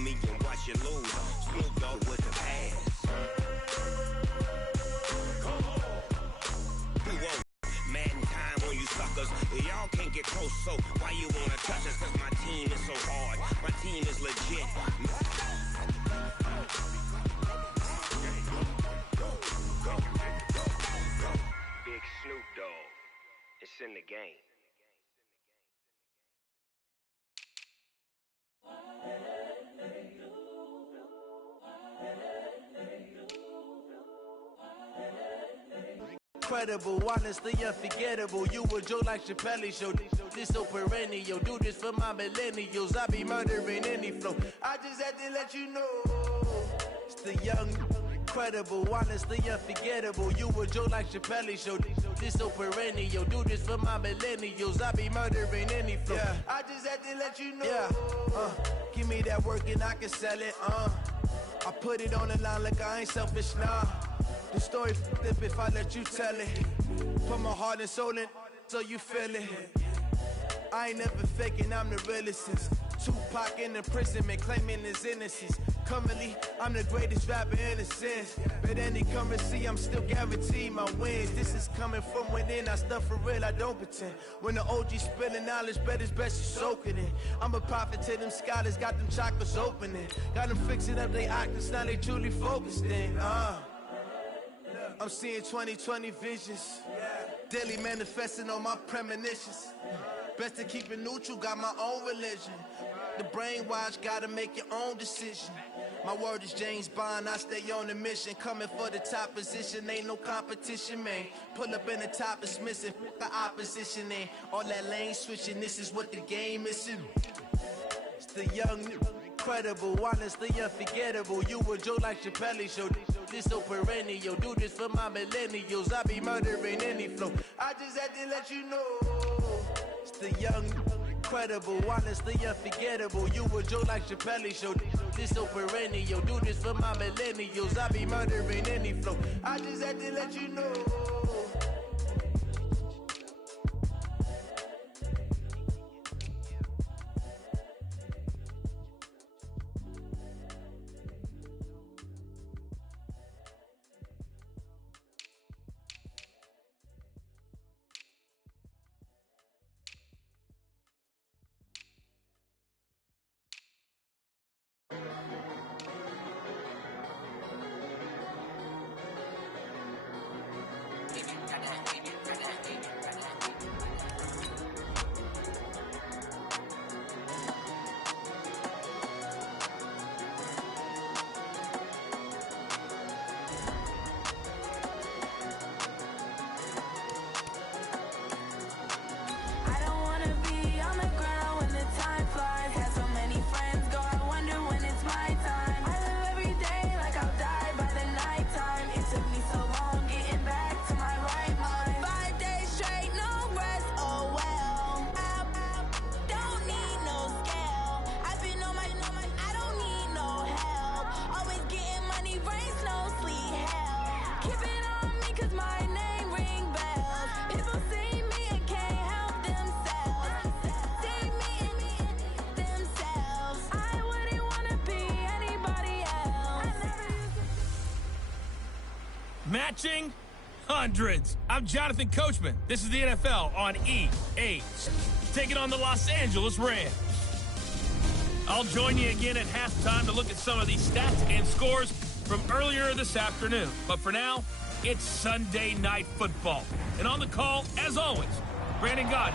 me and watch you lose. Snoop Dogg with the pass. Come on. Who won't? Madden time on you suckers. Y'all can't get close, so why you wanna touch us? Cause my team is so hard. My team is legit. Big Snoop Dogg. It's in the game. Incredible, honestly unforgettable. You a joke like Chappelle show. This so perennial. Do this for my millennials. I be murdering any flow. I just had to let you know. It's the young, incredible, honestly unforgettable. You a joke like Chappelle show. This so perennial. Do this for my millennials. I be murdering any flow. Yeah. I just had to let you know. Yeah. Give me that work and I can sell it. I put it on the line like I ain't selfish, nah. The story flip if I let you tell it. Put my heart and soul in so you feel it. I ain't never faking, I'm the realest since Tupac in imprisonment, claiming his innocence. Currently, I'm the greatest rapper in a sense. But any currency, I'm still guaranteed my wins. This is coming from within, I stuff for real, I don't pretend. When the OG spilling knowledge, bet it's best you soak it in. I'm a prophet to them scholars, got them chakras opening. Got them fixing up they octaves, now they truly focused in. I'm seeing 2020 visions. Daily manifesting on my premonitions. Best to keep it neutral, got my own religion. The brainwash, gotta make your own decision. My word is James Bond, I stay on a mission. Coming for the top position, ain't no competition, man. Pull up in the top is missing, the opposition ain't. All that lane switching, this is what the game is. It's the young, incredible, honestly unforgettable. You a joke like Chappelle show. This so perennial. Do this for my millennials. I be murdering any flow. I just had to let you know. It's the young, incredible, honestly unforgettable. You a joke like Chappelle show. This so perennial. Do this for my millennials. I be murdering any flow. I just had to let you know. Matching hundreds. I'm Jonathan Coachman. This is the NFL on EA. Taking on the Los Angeles Rams. I'll join you again at halftime to look at some of these stats and scores from earlier this afternoon. But for now, it's Sunday Night Football. And on the call, as always, Brandon Gaudin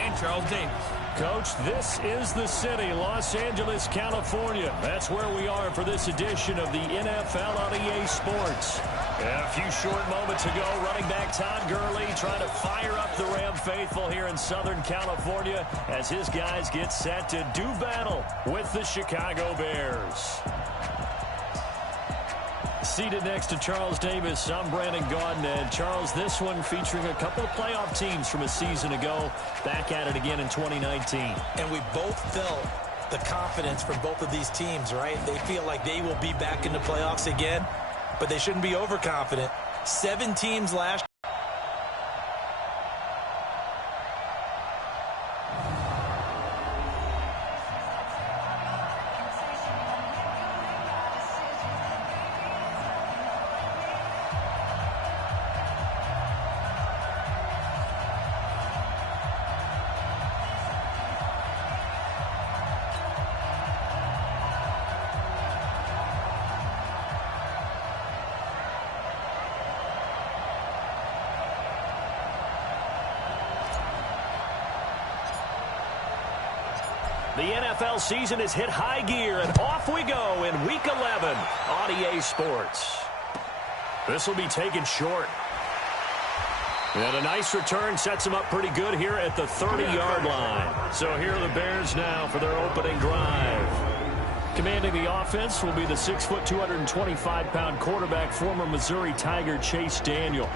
and Charles Davis. Coach, this is the city, Los Angeles, California. That's where we are for this edition of the NFL on EA Sports. A few short moments ago, running back Todd Gurley trying to fire up the Ram faithful here in Southern California as his guys get set to do battle with the Chicago Bears. Seated next to Charles Davis, I'm Brandon Gaudin. And Charles, this one featuring a couple of playoff teams from a season ago, back at it again in 2019. And we both felt the confidence from both of these teams, right? They feel like they will be back in the playoffs again, but they shouldn't be overconfident. 7 teams last The NFL season has hit high gear, and off we go in Week 11 on EA Sports. This will be taken short. And a nice return sets them up pretty good here at the 30-yard line. So here are the Bears now for their opening drive. Commanding the offense will be the 6', 225-pound quarterback, former Missouri Tiger Chase Daniel.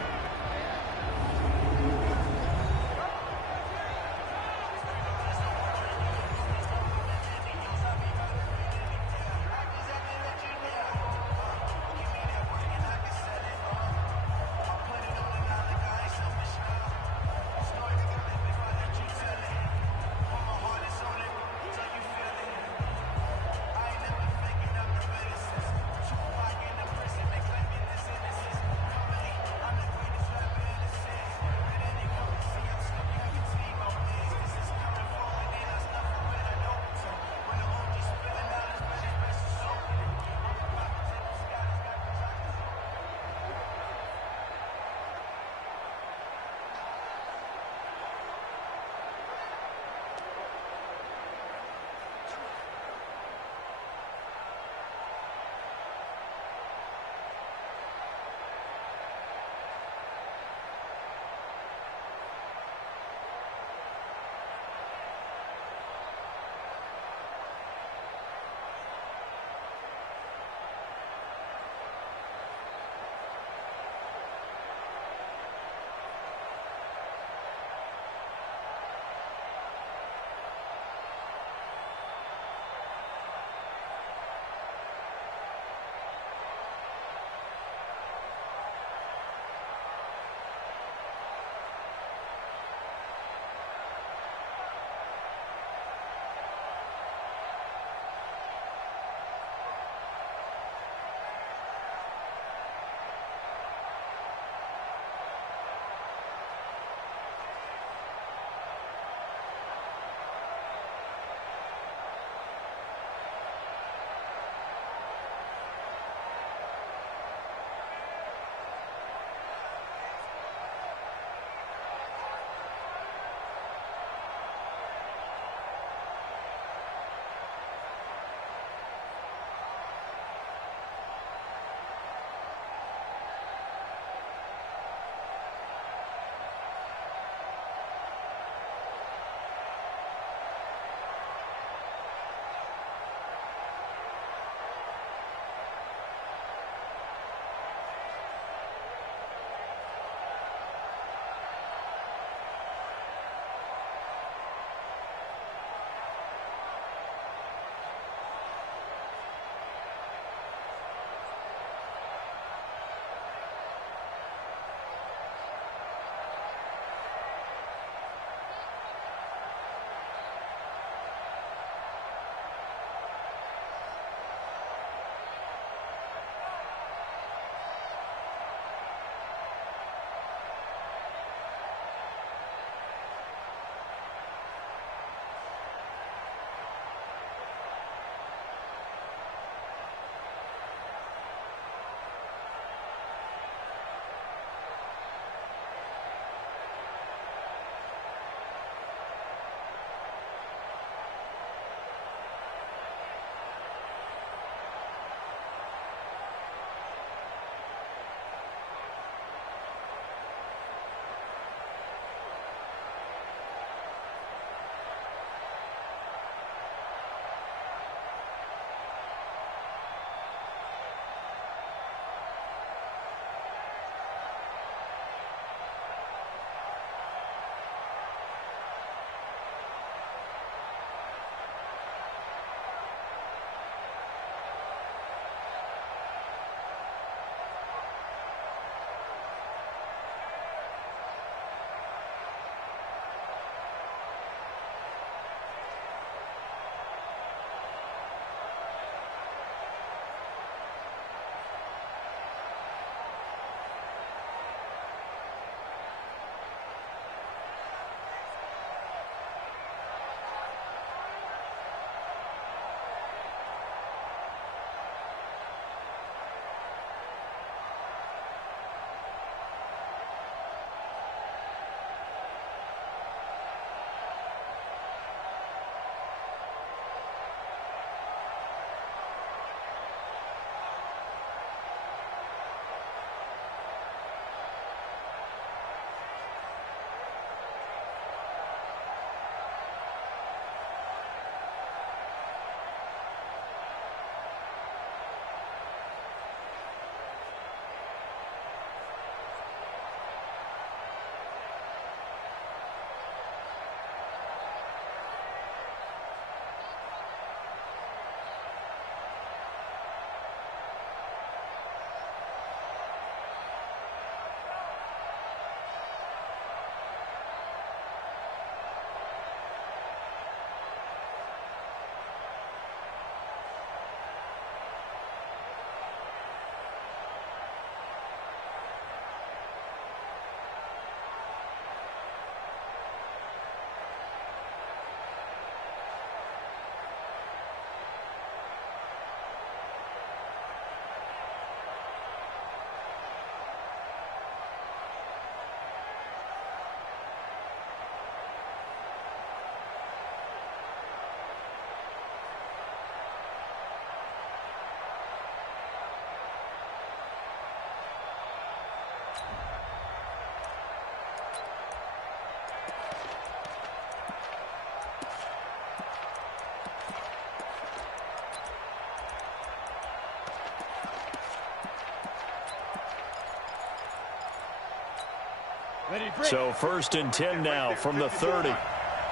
So 1st and 10 now from the 30.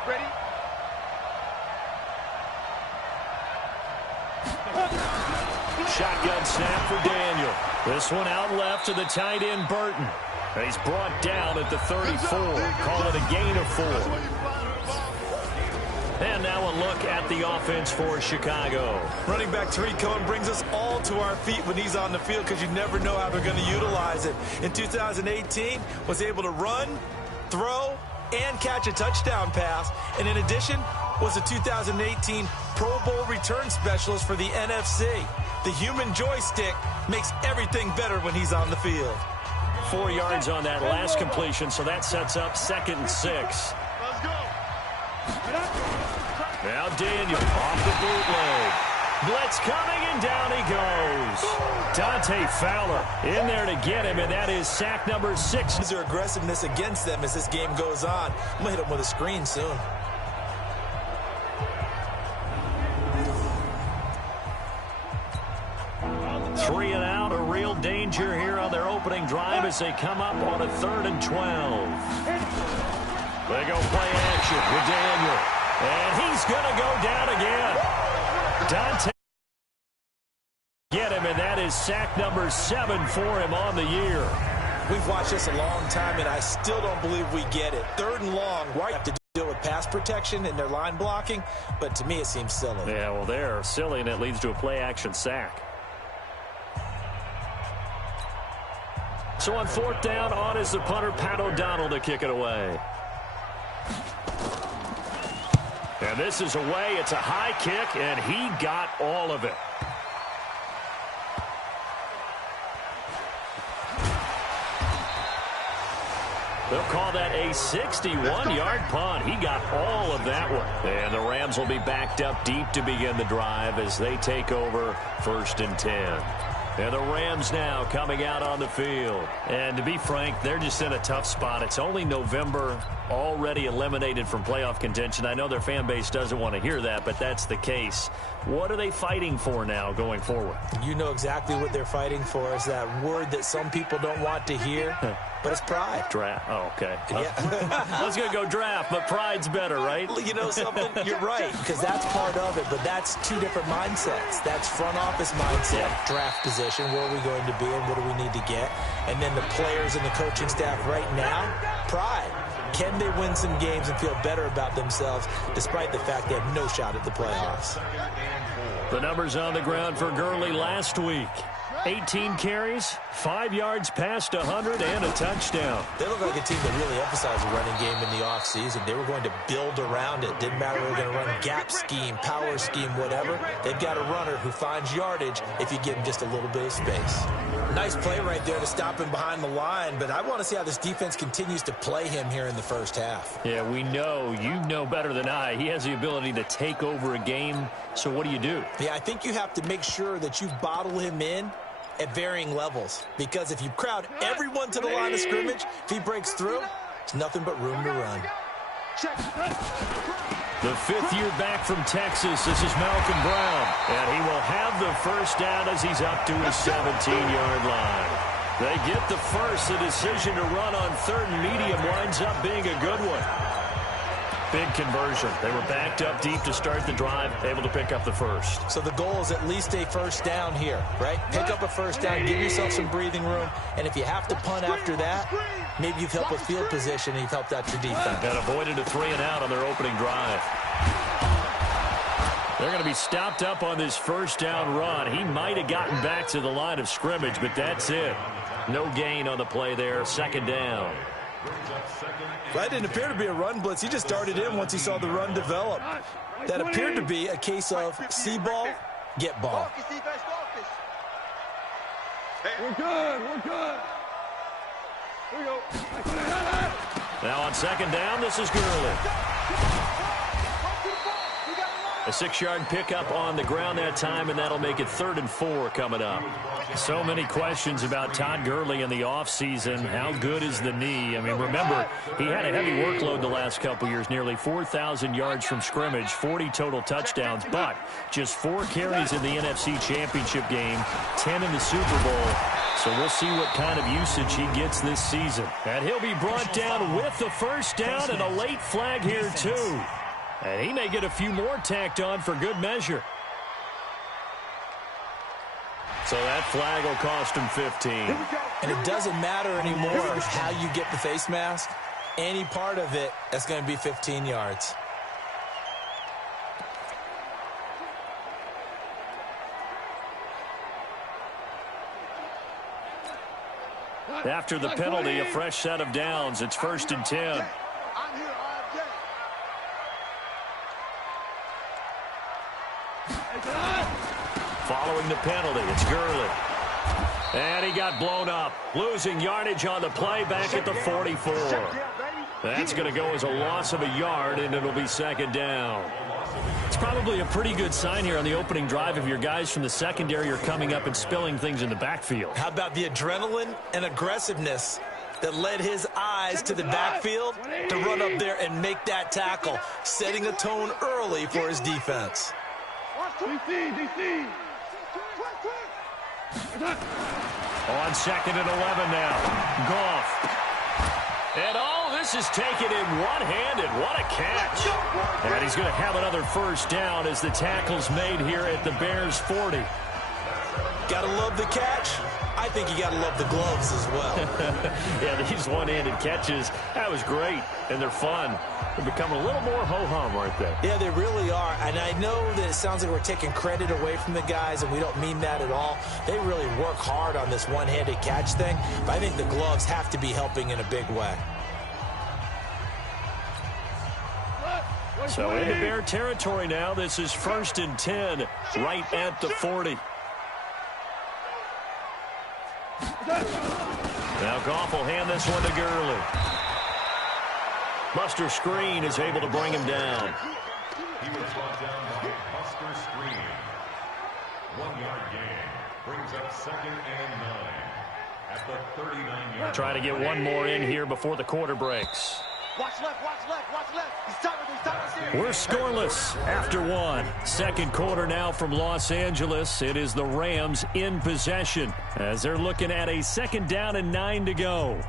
Ready? Shotgun snap for Daniel. This one out left to the tight end, Burton. And he's brought down at the 34. Call it a gain of 4. And now a look at the offense for Chicago. Running back Tariq Cohen brings us all to our feet when he's on the field because you never know how they're going to utilize it. In 2018, was able to run, throw, and catch a touchdown pass. And in addition, was a 2018 Pro Bowl return specialist for the NFC. The human joystick makes everything better when he's on the field. 4 yards on that last completion, so that sets up 2nd and 6. Let's go. Now Daniel off the bootleg. Blitz coming, and down he goes. Dante Fowler in there to get him, and that is sack number 6. Their aggressiveness against them as this game goes on. I'm going to hit them with a screen soon. Three and out, a real danger here on their opening drive as they come up on a 3rd and 12. They go play action with Daniel. And he's going to go down again. Dante get him, and that is sack number 7 for him on the year. We've watched this a long time, and I still don't believe we get it. 3rd and long, right, to deal with pass protection and their line blocking, but to me it seems silly. Yeah, well, they're silly, and it leads to a play-action sack. So on 4th down, on is the punter, Pat O'Donnell, to kick it away. And this is away. It's a high kick, and he got all of it. They'll call that a 61-yard punt. He got all of that one. And the Rams will be backed up deep to begin the drive as they take over 1st and 10. And the Rams now coming out on the field. And to be frank, they're just in a tough spot. It's only November, already eliminated from playoff contention. I know their fan base doesn't want to hear that, but that's the case. What are they fighting for now going forward? You know exactly what they're fighting for. Is that word that some people don't want to hear, but it's pride. Draft. Oh, okay. Yeah. I was going to go draft, but pride's better, right? You know something? You're right, because that's part of it, but that's 2 different mindsets. That's front office mindset, draft position, where are we going to be and what do we need to get? And then the players and the coaching staff right now, pride. Can they win some games and feel better about themselves despite the fact they have no shot at the playoffs? The numbers on the ground for Gurley last week. 18 carries, 5 yards past 100, and a touchdown. They look like a team that really emphasized the running game in the offseason. They were going to build around it. Didn't matter if they were going to run gap scheme, power scheme, whatever. They've got a runner who finds yardage if you give him just a little bit of space. Nice play right there to stop him behind the line, but I want to see how this defense continues to play him here in the first half. Yeah, we know, you know better than I, he has the ability to take over a game, so what do you do? Yeah, I think you have to make sure that you bottle him in at varying levels, because if you crowd everyone to the line of scrimmage, if he breaks through, it's nothing but room to run. The 5th year back from Texas, this is Malcolm Brown, and he will have the first down as he's up to his 17-yard line. They get the first. The decision to run on 3rd and medium winds up being a good one. Big conversion. They were backed up deep to start the drive, able to pick up the first. So the goal is at least a first down here, right? Pick up a first down, give yourself some breathing room, and if you have to punt after that, maybe you've helped with field position and you've helped out your defense. And avoided a 3 and out on their opening drive. They're going to be stopped up on this first down run. He might have gotten back to the line of scrimmage, but that's it. No gain on the play there. 2nd down. That didn't appear to be a run blitz. He just darted in once he saw the run develop. That appeared to be a case of see ball, get ball. We're good. We're good. Here we go. Now on 2nd down, this is Gurley. A 6-yard pickup on the ground that time, and that'll make it 3rd and 4 coming up. So many questions about Todd Gurley in the offseason. How good is the knee? I mean, remember, he had a heavy workload the last couple years, nearly 4,000 yards from scrimmage, 40 total touchdowns, but just 4 carries in the NFC Championship game, 10 in the Super Bowl. So we'll see what kind of usage he gets this season. And he'll be brought down with the first down and a late flag here too. And he may get a few more tacked on for good measure. So that flag will cost him 15. And it doesn't matter anymore how you get the face mask. Any part of it, that's going to be 15 yards. After the penalty, a fresh set of downs. It's 1st and 10. Following the penalty, it's Gurley. And he got blown up, losing yardage on the play back at the 44. That's going to go as a loss of a yard, and it'll be 2nd down. It's probably a pretty good sign here on the opening drive if your guys from the secondary are coming up and spilling things in the backfield. How about the adrenaline and aggressiveness that led his eyes to the backfield to run up there and make that tackle, setting a tone early for his defense. On 2nd and 11 now. Goff. And this is taken in one-handed. What a catch. And he's going to have another first down as the tackle's made here at the Bears' 40. Gotta love the catch. I think you gotta love the gloves as well. Yeah, these one-handed catches, that was great, and they're fun. They're becoming a little more ho-hum, aren't they? Yeah, they really are, and I know that it sounds like we're taking credit away from the guys, and we don't mean that at all. They really work hard on this one-handed catch thing, but I think the gloves have to be helping in a big way. So into Bear territory now. This is 1st and 10, right at the 40. Now Goff will hand this one to Gurley. Buster Screen is able to bring him down. He was brought down by Buster Screen. 1-yard gain brings up 2nd and 9 at the 39-yard. Trying to get one more in here before the quarter breaks. Watch left, watch left, watch left. He's tired. We're scoreless after one. 2nd quarter now from Los Angeles. It is the Rams in possession as they're looking at a 2nd down and 9 to go.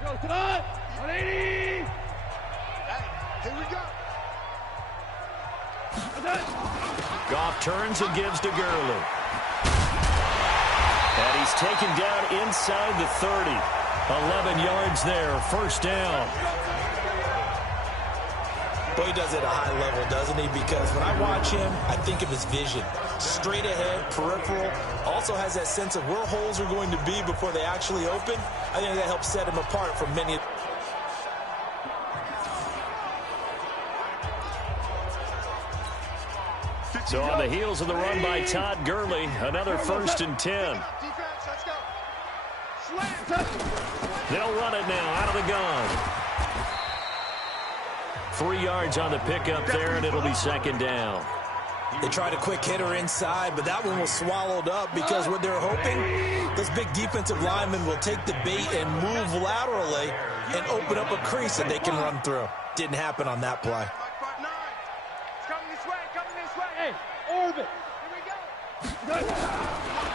Here we go, cut! 180! Hey, here we go. Goff turns and gives to Gurley. And he's taken down inside the 30. 11 yards there, 1st down. Boy, he does it at a high level, doesn't he? Because when I watch him, I think of his vision. Straight ahead, peripheral. Also has that sense of where holes are going to be before they actually open. I think that helps set him apart from many. So on the heels of the run by Todd Gurley, another 1st and 10. They'll run it now out of the gun. 3 yards on the pickup there, and it'll be 2nd down. They tried a quick hitter inside, but that one was swallowed up because what they're hoping, those big defensive linemen will take the bait and move laterally and open up a crease that they can run through. Didn't happen on that play. Orbit. Here we go.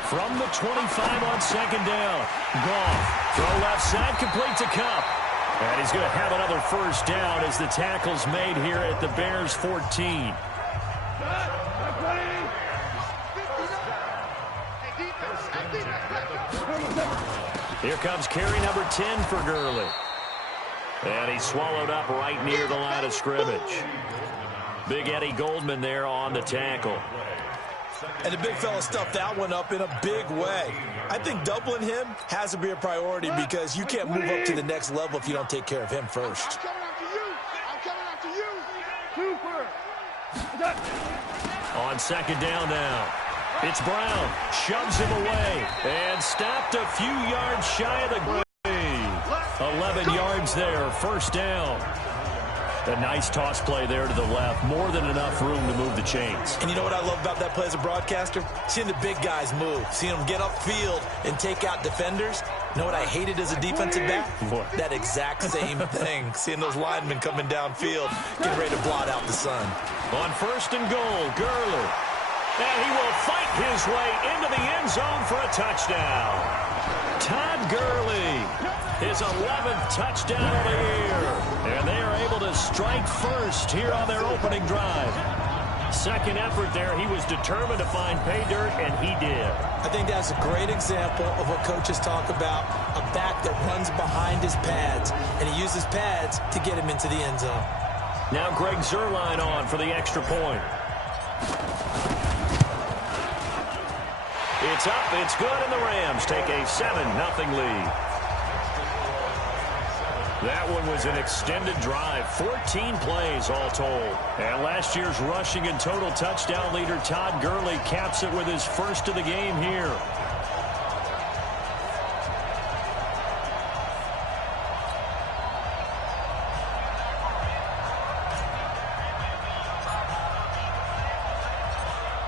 From the 25 on 2nd down. Goff, throw left side, complete to Kupp. And he's going to have another first down as the tackle's made here at the Bears' 14. Here comes carry number 10 for Gurley. And he's swallowed up right near the line of scrimmage. Big Eddie Goldman there on the tackle. And the big fella stuffed that one up in a big way. I think doubling him has to be a priority because you can't move up to the next level if you don't take care of him first. I'm coming after you. On 2nd down now. It's Brown. Shoves him away. And stopped a few yards shy of the grave. 11 yards there. First down. A nice toss play there to the left. More than enough room to move the chains. And you know what I love about that play as a broadcaster? Seeing the big guys move. Seeing them get upfield and take out defenders. You know what I hated as a defensive back? What? That exact same thing. Seeing those linemen coming downfield, getting ready to blot out the sun. On 1st and goal, Gurley. And he will fight his way into the end zone for a touchdown. Todd Gurley, his 11th touchdown of the year. And they are able to strike first here on their opening drive. Second effort there, he was determined to find pay dirt, and he did. I think that's a great example of what coaches talk about, a back that runs behind his pads, and he uses pads to get him into the end zone. Now Greg Zuerlein on for the extra point. It's up, it's good, and the Rams take a 7-0 lead. That one was an extended drive, 14 plays all told. And last year's rushing and total touchdown leader Todd Gurley caps it with his first of the game here.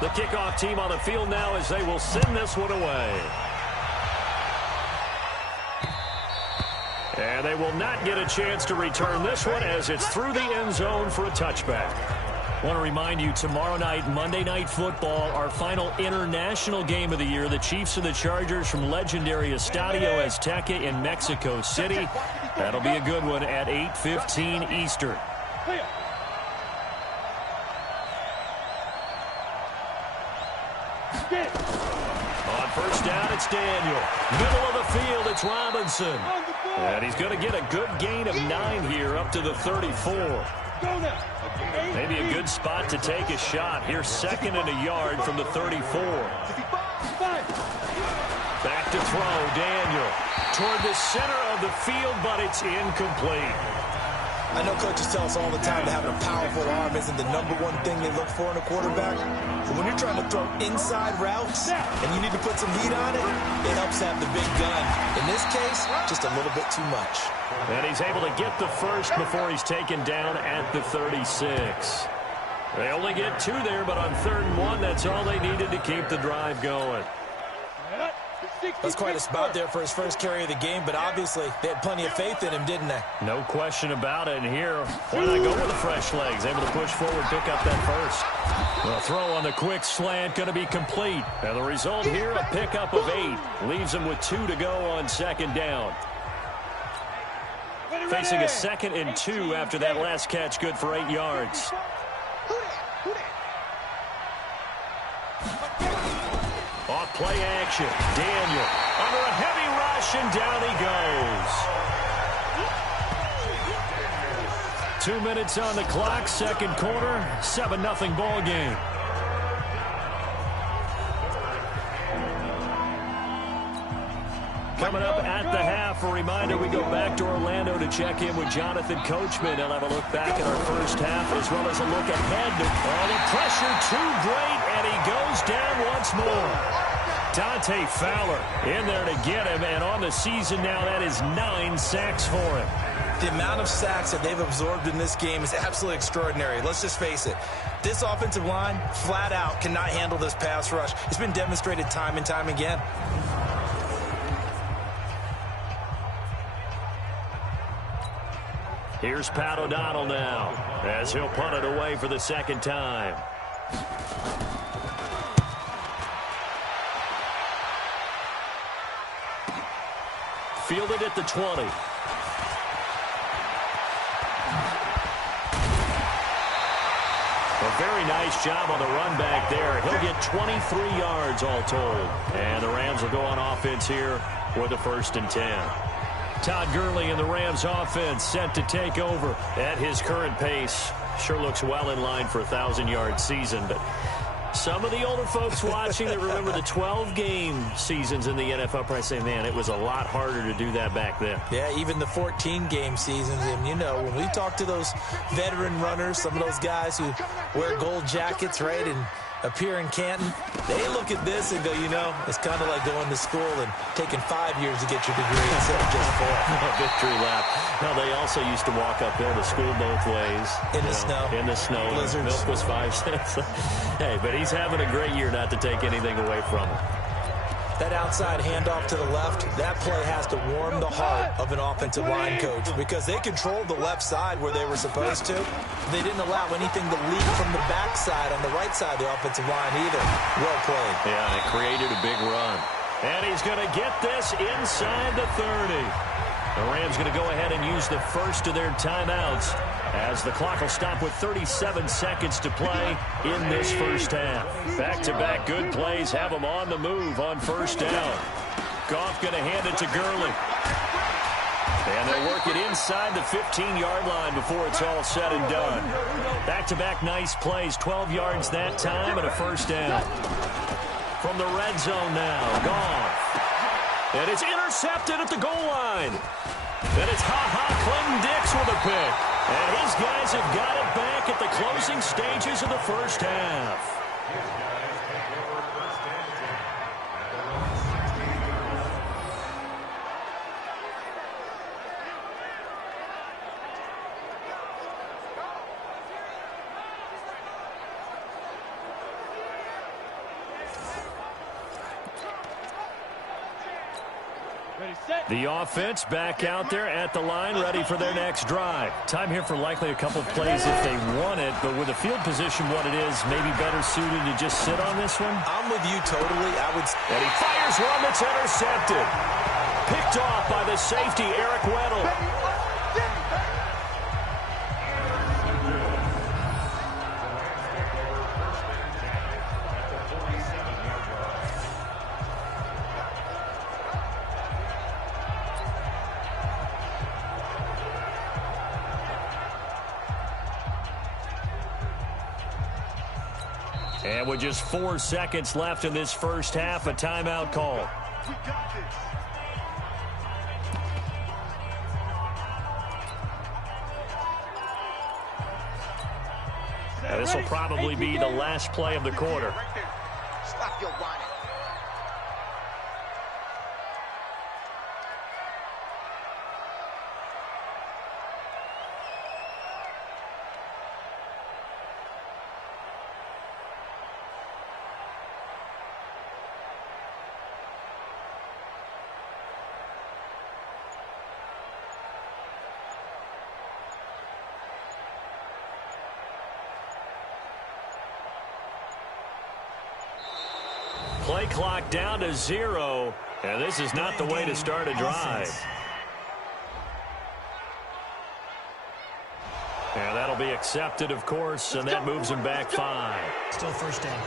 The kickoff team on the field now as they will send this one away. And they will not get a chance to return this one as it's through the end zone for a touchback. I want to remind you, tomorrow night, Monday Night Football, our final international game of the year, the Chiefs and the Chargers from legendary Estadio Azteca in Mexico City. That'll be a good one at 8:15 Eastern. On first down, it's Daniel. Middle of the field, it's Robinson. And he's going to get a good gain of 9 here up to the 34. Maybe a good spot to take a shot. Here's second and a yard from the 34. Back to throw, Daniel. Toward the center of the field, but it's incomplete. I know coaches tell us all the time that having a powerful arm isn't the #1 thing they look for in a quarterback. But when you're trying to throw inside routes and you need to put some heat on it, it helps to have the big gun. In this case, just a little bit too much. And he's able to get the first before he's taken down at the 36. They only get 2 there, but on 3rd and 1, that's all they needed to keep the drive going. That's quite a spot there for his first carry of the game, but obviously they had plenty of faith in him, didn't they? No question about it. And here, why not go with the fresh legs? Able to push forward, pick up that first. The throw on the quick slant going to be complete. And the result here, a pickup of 8. Leaves him with 2 to go on second down. Facing a 2nd and 2 after that last catch, good for 8 yards. Off play action. Daniel under a heavy rush, and down he goes. 2 minutes on the clock, second quarter, 7-0 ball game. Coming up at the half, a reminder, we go back to Orlando to check in with Jonathan Coachman. He'll have a look back at our first half as well as a look ahead. Oh, the pressure too great, and he goes down once more. Dante Fowler in there to get him, and on the season now, that is 9 sacks for him. The amount of sacks that they've absorbed in this game is absolutely extraordinary. Let's just face it. This offensive line, flat out, cannot handle this pass rush. It's been demonstrated time and time again. Here's Pat O'Donnell now as he'll punt it away for the second time. Fielded at the 20. A very nice job on the run back there. He'll get 23 yards all told. And the Rams will go on offense here with a 1st and 10. Todd Gurley and the Rams offense set to take over at his current pace. Sure looks well in line for a 1,000-yard season, but some of the older folks watching that remember the 12-game seasons in the NFL probably say, man, it was a lot harder to do that back then. Yeah, even the 14-game seasons. And, you know, when we talk to those veteran runners, some of those guys who wear gold jackets, right, and appear in Canton, they look at this and go, you know, it's kind of like going to school and taking 5 years to get your degree instead of just 4. A victory lap. No, they also used to walk uphill to school both ways. In the snow. In the snow. Blizzards. Milk was 5 cents. Hey, but he's having a great year, not to take anything away from him. That outside handoff to the left, that play has to warm the heart of an offensive line coach because they controlled the left side where they were supposed to. They didn't allow anything to leak from the backside on the right side of the offensive line either. Well played. Yeah, and it created a big run. And he's going to get this inside the 30. The Rams going to go ahead and use the first of their timeouts as the clock will stop with 37 seconds to play in this first half. Back-to-back good plays have them on the move on first down. Goff going to hand it to Gurley. And they'll work it inside the 15-yard line before it's all said and done. Back-to-back nice plays, 12 yards that time and a first down. From the red zone now, Goff. And it's intercepted at the goal line. And it's Clinton Dix with a pick. And his guys have got it back at the closing stages of the first half. The offense back out there at the line, ready for their next drive. Time here for likely a couple plays if they want it, but with the field position what it is, maybe better suited to just sit on this one? I'm with you totally. And he fires one that's intercepted. Picked off by the safety, Eric Weddle. And with just 4 seconds left in this first half, a timeout call. And this will probably be the last play of the quarter. Stop your whining. Play clock down to 0, and this is not the way to start a drive. And that'll be accepted, of course, and that moves him back 5. Still first down.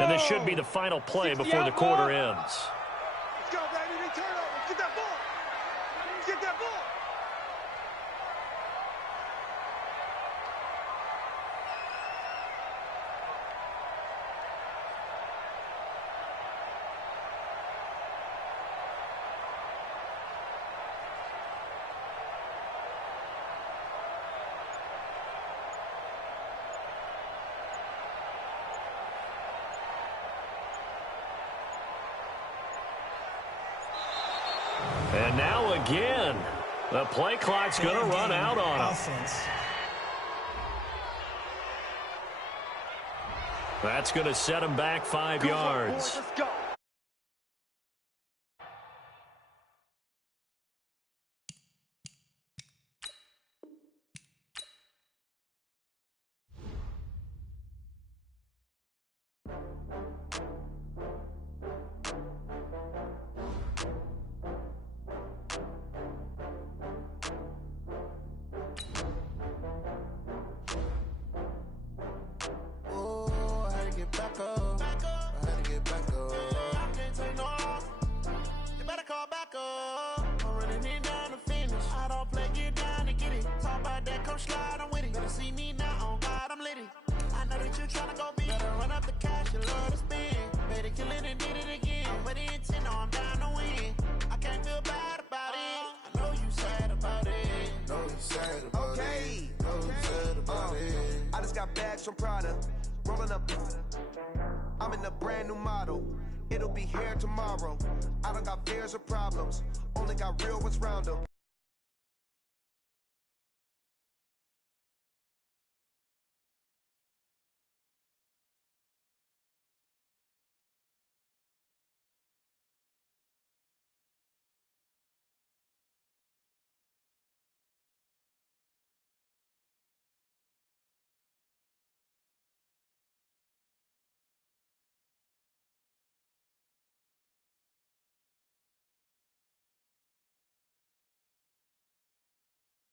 And this should be the final play before the quarter ends. Let's go, baby. Turn over. Get that ball. Get that ball. And now again, the play clock's going to run out on him. That's going to set him back 5 yards. Let's go. I just got bags from Prada, rolling up. I'm in a brand new model. It'll be here tomorrow. I don't got fears or problems, only got real ones round them.